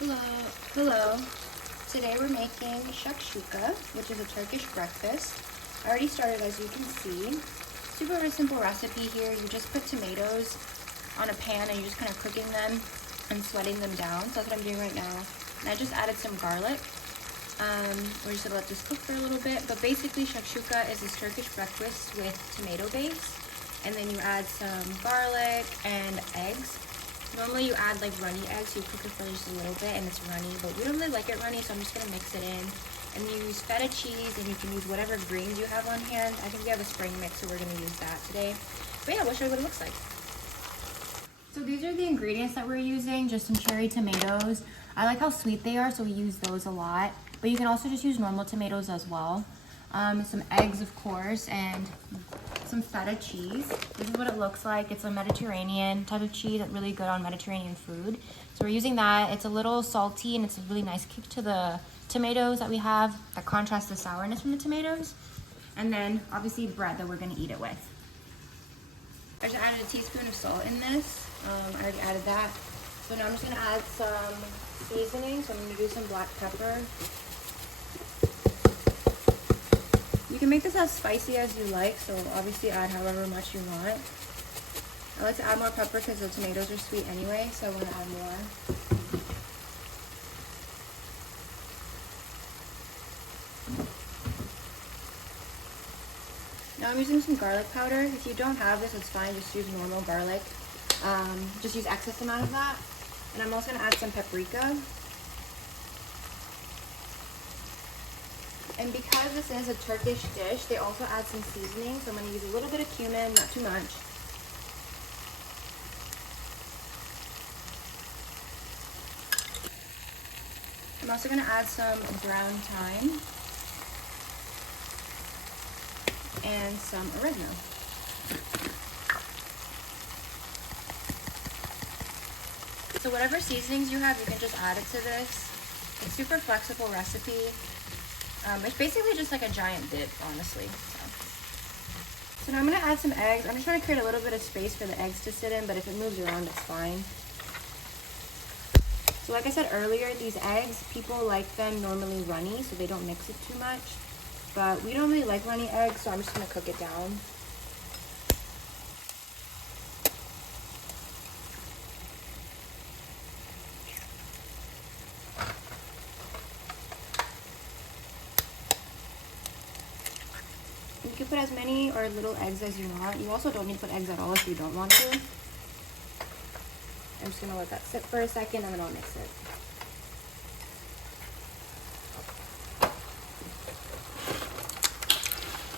Hello. Hello. Today we're making shakshuka, which is a Turkish breakfast. I already started, as you can see. Super simple recipe here. You just put tomatoes on a pan and you're just kind of cooking them and sweating them down. So that's what I'm doing right now. And I just added some garlic. We're just gonna let this cook for a little bit. But basically shakshuka is this Turkish breakfast with tomato base. And then you add some garlic and eggs. Normally you add like runny eggs, so you cook it for just a little bit and it's runny, but we don't really like it runny, so I'm just gonna mix it in. And you use feta cheese, and you can use whatever greens you have on hand. I think we have a spring mix, so we're gonna use that today. But yeah, we'll show you what it looks like. So these are the ingredients that we're using, just some cherry tomatoes. I like how sweet they are, so we use those a lot. But you can also just use normal tomatoes as well. Some eggs, of course, and some feta cheese. This is what it looks like. It's a Mediterranean type of cheese that's really good on Mediterranean food. So we're using that. It's a little salty and it's a really nice kick to the tomatoes that we have that contrasts the sourness from the tomatoes. And then obviously bread that we're gonna eat it with. I just added a teaspoon of salt in this. I already added that. So now I'm just gonna add some seasoning. So I'm gonna do some black pepper. You can make this as spicy as you like, so obviously add however much you want. I like to add more pepper because the tomatoes are sweet anyway, so I want to add more. Now I'm using some garlic powder. If you don't have this, it's fine, just use normal garlic. Just use excess amount of that. And I'm also going to add some paprika. And because this is a Turkish dish, they also add some seasoning. So I'm going to use a little bit of cumin, not too much. I'm also going to add some ground thyme and some oregano. So whatever seasonings you have, you can just add it to this. It's a super flexible recipe. It's basically just like a giant dip, honestly. So now I'm gonna add some eggs. I'm just trying to create a little bit of space for the eggs to sit in, but if it moves around, it's fine. So like I said earlier, these eggs, people like them normally runny, so they don't mix it too much. But we don't really like runny eggs, so I'm just gonna cook it down. You can put as many or little eggs as you want. You also don't need to put eggs at all if you don't want to. I'm just gonna let that sit for a second and then I'll mix it.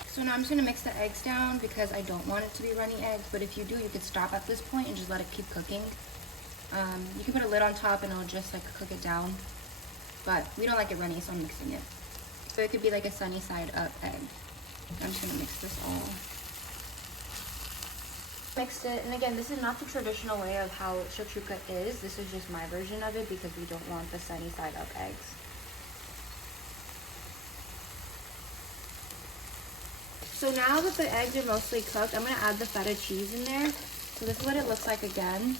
So now I'm just gonna mix the eggs down because I don't want it to be runny eggs, but if you do, you could stop at this point and just let it keep cooking. You can put a lid on top and it'll just like cook it down, but we don't like it runny, so I'm mixing it. So it could be like a sunny side up egg. I'm just gonna mix this all. Mixed it, and again, this is not the traditional way of how shakshuka is. This is just my version of it because we don't want the sunny side up eggs. So now that the eggs are mostly cooked, I'm gonna add the feta cheese in there. So this is what it looks like again.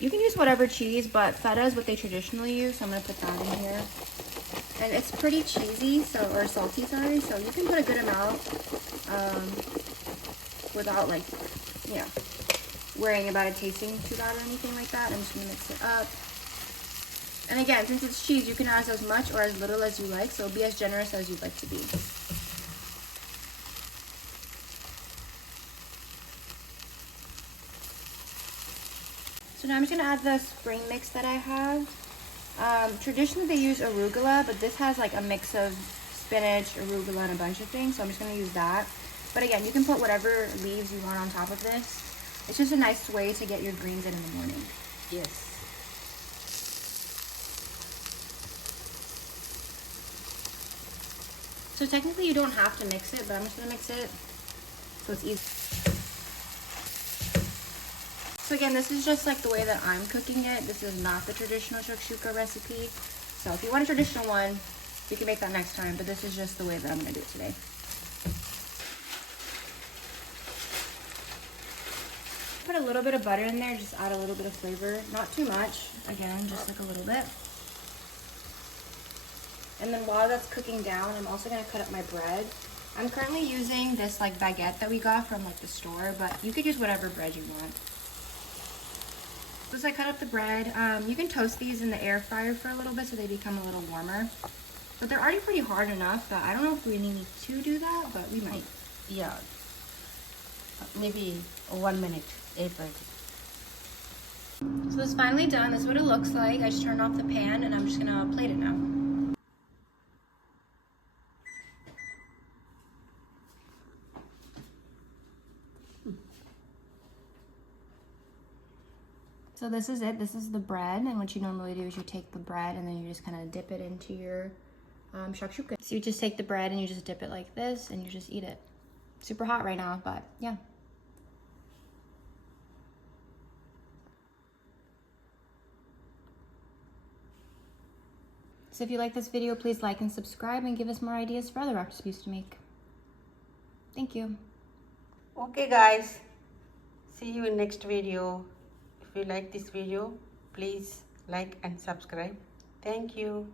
You can use whatever cheese, but feta is what they traditionally use, so I'm gonna put that in here. And it's pretty cheesy, or salty, sorry, so you can put a good amount without like, worrying about it tasting too bad or anything like that. I'm just gonna mix it up. And again, since it's cheese, you can add as much or as little as you like, so be as generous as you'd like to be. So now I'm just gonna add the spring mix that I have. Traditionally they use arugula, but this has like a mix of spinach, arugula, and a bunch of things, so I'm just gonna use that. But again, you can put whatever leaves you want on top of this. It's just a nice way to get your greens in the morning. Yes. So technically you don't have to mix it, but I'm just gonna mix it so it's easy. So again, this is just like the way that I'm cooking it. This is not the traditional shakshuka recipe. So if you want a traditional one, you can make that next time, but this is just the way that I'm gonna do it today. put a little bit of butter in there, just add a little bit of flavor. Not too much, again, just like a little bit. And then while that's cooking down, I'm also gonna cut up my bread. I'm currently using this like baguette that we got from like the store, but you could use whatever bread you want. So as I cut up the bread, you can toast these in the air fryer for a little bit so they become a little warmer. But they're already pretty hard enough that I don't know if we need to do that, but we might. Yeah, maybe 1 minute, 8:30. So it's finally done. This is what it looks like. I just turned off the pan and I'm just gonna plate it now. So this is it. This is the bread, and what you normally do is you take the bread and then you just kind of dip it into your shakshuka. So you just take the bread and you just dip it like this and you just eat it. Super hot right now, but yeah. So if you like this video, please like and subscribe and give us more ideas for other recipes to make. Thank you. Okay guys, see you in next video. If you like this video, please like and subscribe. Thank you.